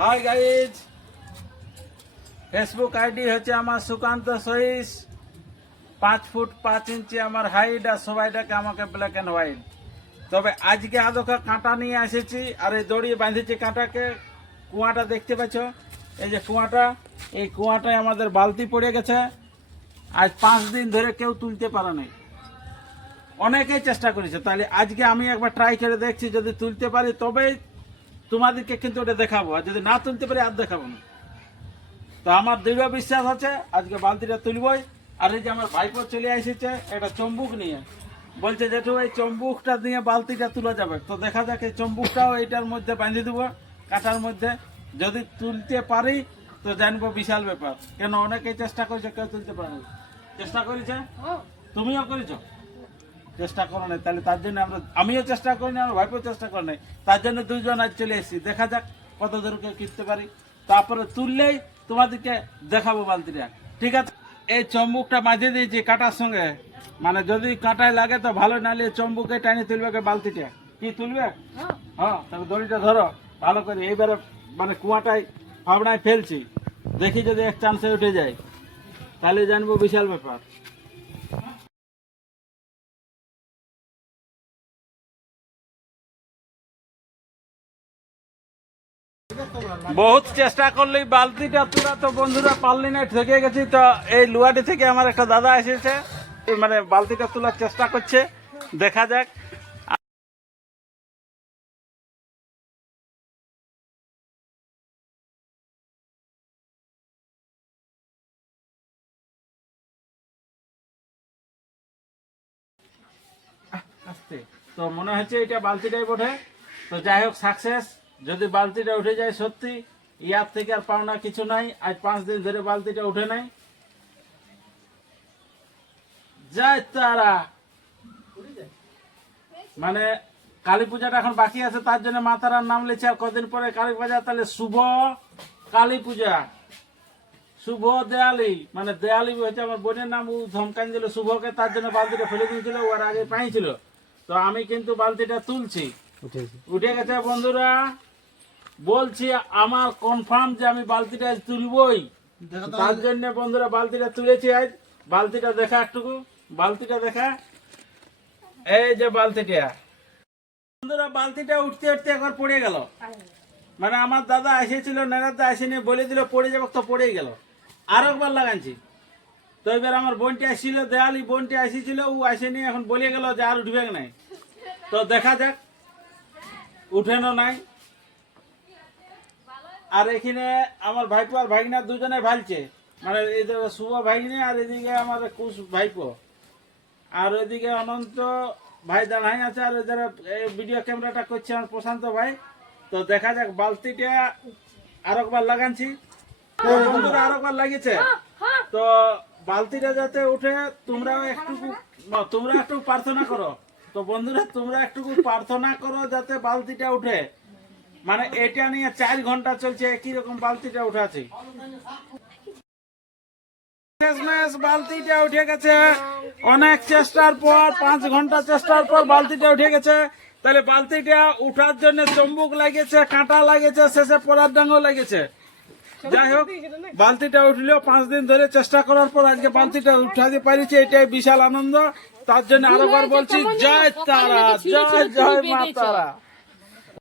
Hi guys Facebook ID হচ্ছে আমার সুকান্ত সহিস পাঁচ ফুট পাঁচ ইঞ্চি আমার হাইট আর সবাই ডাকে আমাকে ব্ল্যাক অ্যান্ড হোয়াইট তবে আজকে আদোকে কাঁটা নিয়ে এসেছি আর এই দড়ি বাঁধেছি কাঁটাকে, কুয়াটা দেখতে পাচ্ছ? এই যে কুয়াটা, এই কুয়াটায় আমাদের বালতি পড়ে গেছে। আজ পাঁচ দিন ধরে কেউ তুলতে পারে নাই। অনেকেই চেষ্টা করেছে। তাহলে আজকে আমি একবার ট্রাই করে দেখছি যদি তুলতে পারি। তবেই তোমাদেরকে কিন্তু ওটা দেখাবো আর যদি না তুলতে পারি আর দেখাবো না। তো আমার দৃঢ় বিশ্বাস আছে আজকে বালতিটা তুলবই। আর এই যে আমার ভাইপো চলে এসেছে এটা চম্বুক নিয়ে। বলছে জেঠু এই চম্বুকটা দিয়ে বালতিটা তোলা যাবে। তো দেখা যাক এই চম্বুকটাও এইটার মধ্যে বাঁধে দেবো কাঁটার মধ্যে। যদি তুলতে পারি তো জানব বিশাল ব্যাপার। কেন অনেকেই চেষ্টা করেছে কেউ তুলতে পারে চেষ্টা করেছে? তুমিও করেছ? চেষ্টা করো নাই। তাহলে তার জন্য আমরা আমিও চেষ্টা করি না আমার ভাইপো চেষ্টা করে নাই। তার জন্য দুজন আজ চলে এসেছি। দেখা যাক কত দূর কেউ কিনতে পারি। তারপরে তুললেই তোমাদেরকে দেখাবো বালতিটা। ঠিক আছে? এই চম্বুকটা মাঝে দিয়েছি কাটার সঙ্গে মানে যদি কাঁটায় লাগে তো ভালো নাহলে চম্বুকে টাইনে তুলবে কে বালতিটা কি তুলবে? হ্যাঁ। তাহলে দড়িটা ধরো। ভালো করে এইবারে মানে কুয়াটায় ফাবড়ায় ফেলছি। দেখি যদি এক চান্সে উঠে যায়। তাহলে জানব বিশাল ব্যাপার। বহুত চেষ্টা করলেই বালতিটা তোরা তো বন্ধুরা পারলি না, ঠকে গেছি। তো এই লুয়াটি থেকে আমার একটা দাদা এসেছে মানে বালতিটা তোলার চেষ্টা করছে। দেখা যাক। তো মনে হচ্ছে এটা বালতিটাই বটে তো যাই হোক সাকসেস যদি বালতিটা উঠে যায় সত্যি ইয়ার থেকে আর পাওনা কিছু নাই আজ পাঁচ দিন ধরে বালতিটা উঠে নাই। যায় তারা। মানে কালী পূজাটা এখন বাকি আছে তার জন্য মাতারার নাম লেছে আর কদিন পরে কালী পূজা তাহলে শুভ কালী পূজা। শুভ দেয়ালি মানে দেয়ালি হচ্ছে আমার বোনের নাম ও ধমকান দিল শুভকে তার জন্য বালতিটা ফেলে দিয়েছিল ওর আগে পাইছিল তো আমি কিন্তু বালতিটা তুলছি। উঠে গেছে বন্ধুরা। বলছি আমার কনফার্ম যে আমি বালতিটা আজ তুলবই। তার জন্য বন্ধুরা বালতিটা তুলেছি আজ। বালতিটা দেখা একটুকু। বালতিটা দেখা। এই যে বালতিটা। বন্ধুরা বালতিটা উঠতে উঠতে একবার পড়ে গেল। মানে আমার দাদা এসেছিল নেড়াতে আসেনি বলে দিল পড়ে যাবে তো পড়েই গেল। আর একবার লাগাচ্ছি তো এবার আমার বোনটি আসছিল দেয়ালি বোনটি আসিছিল ও আসেনি এখন বলে গেল যে আর উঠবে নাই। তো দেখা যাক। উঠেনও নাই। আর এখানে আমার ভাইপো আর ভাগিনা দুজনে ভালছে। মানে এদের শুভ ভাগিনী আর এদিকে আমার কুশ ভাইপো। আর ওইদিকে অনন্ত ভাই দাঁড়াই আছে আর এদের ভিডিও ক্যামেরাটা করছে আমার প্রশান্ত ভাই। তো দেখা যাক, বালতিটা আর একবার লাগাচ্ছি তো বন্ধুরা আর একবার লাগিয়েছে। তো বালতিটা যাতে উঠে, তোমরাও একটু তোমরা একটু প্রার্থনা করো। তো বন্ধুরা, তোমরা একটু প্রার্থনা করো যাতে বালতিটা উঠে। মানে এটা নিয়ে চার ঘণ্টা চলছে, একই রকম বালতিটা উঠে গেছে। অনেক চেষ্টার পর, পাঁচ ঘণ্টা চেষ্টার পর বালতিটা উঠে গেছে। তাহলে বালতিটা উঠার জন্য চম্বুক লাগিয়েছে, কাঁটা লাগিয়েছে, শেষে পরার ডাঙ্গও লাগিয়েছে। যাই হোক, বালতিটা উঠল পাঁচ দিন ধরে চেষ্টা করার পর আজকে বালতিটা উঠাতে পারিছে, এটাই বিশাল আনন্দ। তার জন্য আরেকবার বলছি, জয় তারা, জয় জয় মা তারা।